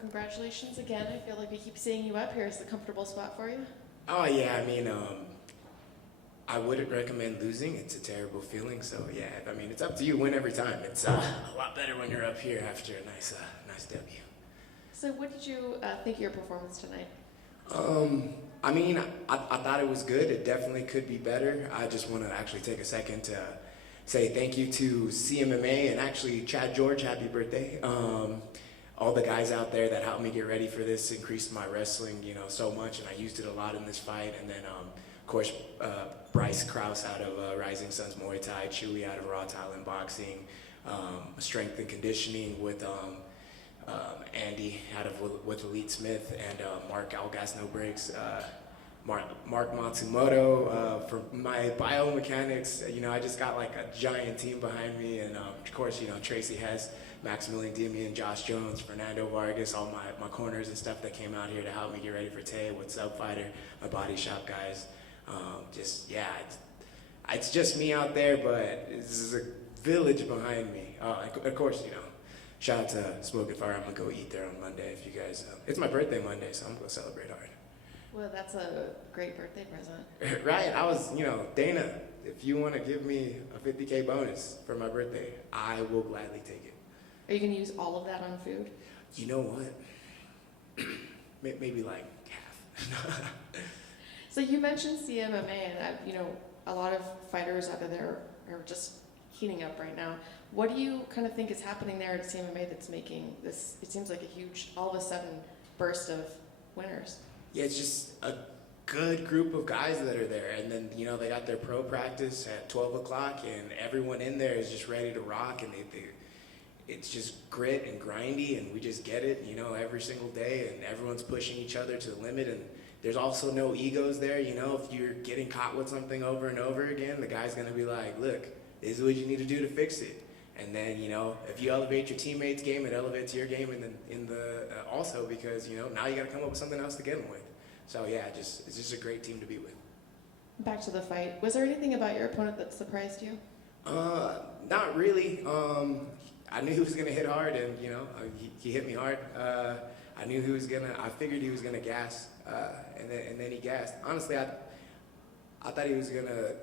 congratulations again. I feel like we keep seeing you up here. Is it a comfortable spot for you? Oh yeah, I mean, I wouldn't recommend losing. It's a terrible feeling. So yeah, I mean, it's up to you. Win every time. It's a lot better when you're up here after a nice W. So what did you think of your performance tonight? I mean, I thought it was good. It definitely could be better. I just want to actually take a second to say thank you to CMMA and actually Chad George, happy birthday. All the guys out there that helped me get ready for this increased my wrestling, so much, and I used it a lot in this fight. And then, of course, Bryce Krause out of Rising Suns Muay Thai, Chewy out of Raw Thailand Boxing, strength and conditioning with Andy out of with Elite Smith, and Mark All Gas No Breaks. Mark Matsumoto for my biomechanics. I just got like a giant team behind me, and of course, Tracy has Maximilian Demian, Josh Jones, Fernando Vargas, all my corners and stuff that came out here to help me get ready for Tay with Subfighter, my body shop guys. It's just me out there, but this is a village behind me. Of course, shout out to Smoke and Fire. I'm gonna go eat there on Monday if you guys. It's my birthday Monday, so I'm gonna celebrate hard. Well, that's a great birthday present. Right, I was, Dana, if you want to give me a 50K bonus for my birthday, I will gladly take it. Are you going to use all of that on food? You know what? Maybe like half. So you mentioned CMMA, and a lot of fighters out of there are just heating up right now. What do you kind of think is happening there at CMMA that's making this, it seems like a huge, all of a sudden, burst of winners? Yeah, it's just a good group of guys that are there, and then they got their pro practice at 12 o'clock, and everyone in there is just ready to rock, and it's just grit and grindy, and we just get it, every single day, and everyone's pushing each other to the limit, and there's also no egos there. If you're getting caught with something over and over again, the guy's gonna be like, look, this is what you need to do to fix it. And then, if you elevate your teammates' game, it elevates your game also because, now you got to come up with something else to get them with. So, yeah, it's just a great team to be with. Back to the fight. Was there anything about your opponent that surprised you? Not really. I knew he was going to hit hard, and, he hit me hard. I figured he was going to gas, and then he gassed. Honestly, I thought he was going to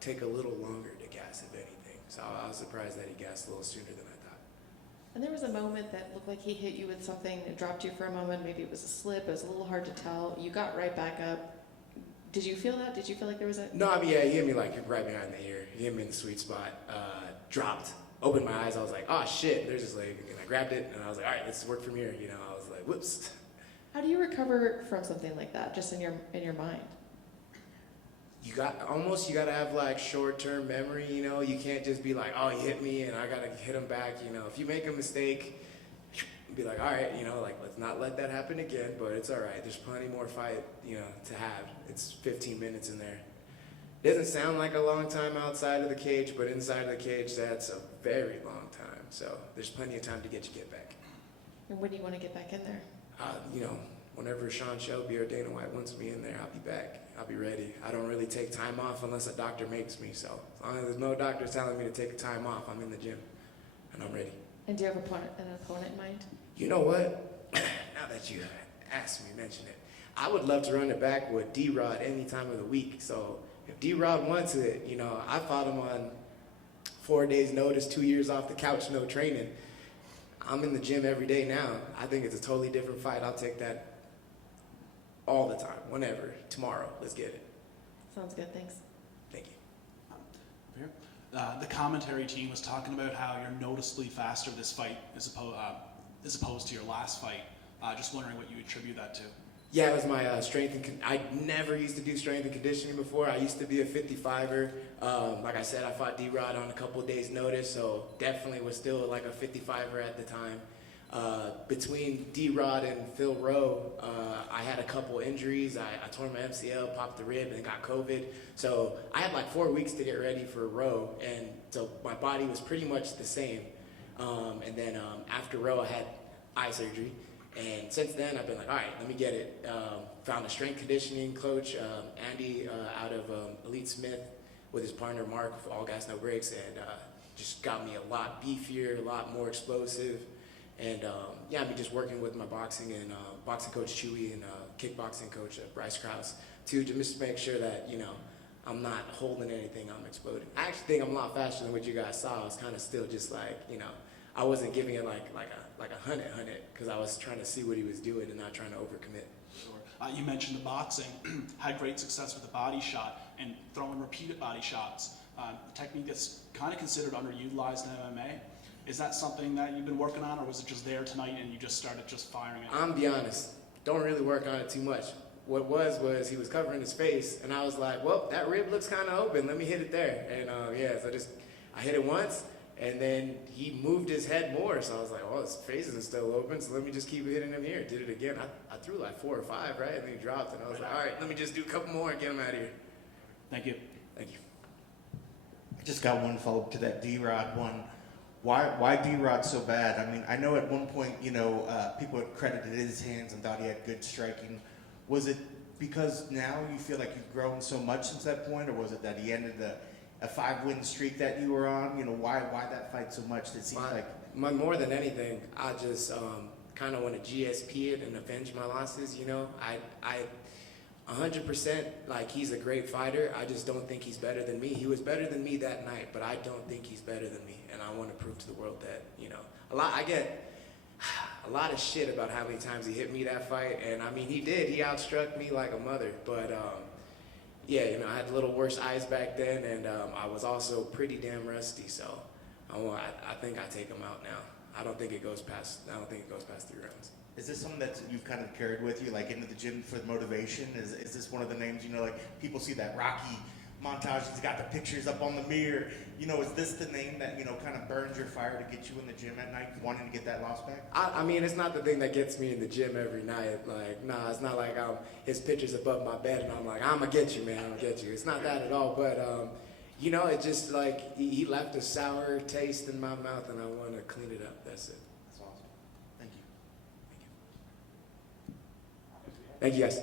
take a little longer to gas, if anything. So I was surprised that he gassed a little sooner than I thought. And there was a moment that looked like he hit you with something, it dropped you for a moment, maybe it was a slip, it was a little hard to tell. You got right back up. Did you feel that? Did you feel like there was a... No, I mean, yeah, he hit me like right behind the ear. He hit me in the sweet spot, dropped, opened my eyes, I was like, oh shit, there's his leg. And I grabbed it, and I was like, all right, let's work from here. I was like, whoops. How do you recover from something like that, just in your mind? You gotta have like short-term memory, you can't just be like, oh, he hit me and I gotta hit him back, If you make a mistake, be like, all right, let's not let that happen again, but it's all right. There's plenty more fight, to have. It's 15 minutes in there. Doesn't sound like a long time outside of the cage, but inside of the cage, that's a very long time. So there's plenty of time to get back. And when do you want to get back in there? Whenever Sean Shelby or Dana White wants me in there, I'll be back. I'll be ready. I don't really take time off unless a doctor makes me. So as long as there's no doctor telling me to take time off, I'm in the gym and I'm ready. And do you have an opponent in mind? You know what? Now that you asked me, mention it, I would love to run it back with D-Rod any time of the week. So if D-Rod wants it, I fought him on 4 days notice, 2 years off the couch, no training. I'm in the gym every day now. I think it's a totally different fight. I'll take that all the time, whenever, tomorrow. Let's get it. Sounds good, thanks. Thank you. The commentary team was talking about how you're noticeably faster this fight as opposed to your last fight. Just wondering what you attribute that to. Yeah, it was my strength and I never used to do strength and conditioning before. I used to be a 55er. Like I said, I fought D-Rod on a couple of days' notice, so definitely was still like a 55er at the time. Between D-Rod and Phil Rowe, I had a couple injuries. I tore my MCL, popped the rib, and got COVID. So I had like 4 weeks to get ready for Rowe, and so my body was pretty much the same. And then after Rowe, I had eye surgery. And since then, I've been like, all right, let me get it. Found a strength conditioning coach, Andy, out of Elite Smith, with his partner, Mark, All Gas No Breaks, and just got me a lot beefier, a lot more explosive. And yeah, I mean, just working with my boxing and boxing coach Chewy and kickboxing coach Bryce Krause to just make sure that, you know, I'm not holding anything, I'm exploding. I actually think I'm a lot faster than what you guys saw. I was kind of still just like, you know, I wasn't giving it like a hundred, because I was trying to see what he was doing and not trying to overcommit. Sure. You mentioned the boxing, had great success with the body shot and throwing repeated body shots, a technique that's kind of considered underutilized in MMA. Is that something that you've been working on, or was it just there tonight and you just started just firing it? I'm be honest, don't really work on it too much. What was he was covering his face, and I was like, well, that rib looks kind of open, let me hit it there. And yeah, so I hit it once, and then he moved his head more, so I was like, oh, his face isn't still open, so let me just keep hitting him here. Did it again. I threw like 4 or 5, right? And then he dropped, and I was like, all right, let me just do a couple more and get him out of here. Thank you. Thank you. I just got one follow-up to that D-Rod one. Why D-Rod so bad? I mean, I know at one point, you know, people had credited his hands and thought he had good striking. Was it because now you feel like you've grown so much since that point, or was it that he ended a 5-win streak that you were on? You know, why that fight so much? It seems More than anything, I just kind of want to GSP it and avenge my losses. You know, I 100%, like, he's a great fighter. I just don't think he's better than me. He was better than me that night, but I don't think he's better than me. And I want to prove to the world that, you know, I get a lot of shit about how many times he hit me that fight. And I mean, he did. He outstruck me like a mother. But yeah, you know, I had a little worse eyes back then, and I was also pretty damn rusty. So I think I take him out now. I don't think it goes past 3 rounds. Is this something that you've kind of carried with you, like into the gym for motivation? Is this one of the names, you know, like people see that Rocky montage, he's got the pictures up on the mirror. You know, is this the name that, you know, kind of burns your fire to get you in the gym at night, wanting to get that loss back? I mean, it's not the thing that gets me in the gym every night. Like, nah, it's not like his picture's above my bed and I'm like, I'm gonna get you, man, I'm gonna get you. It's not that at all, but you know, it just like, he left a sour taste in my mouth and I want to clean it up, that's it. That's awesome. Thank you. Thank you guys.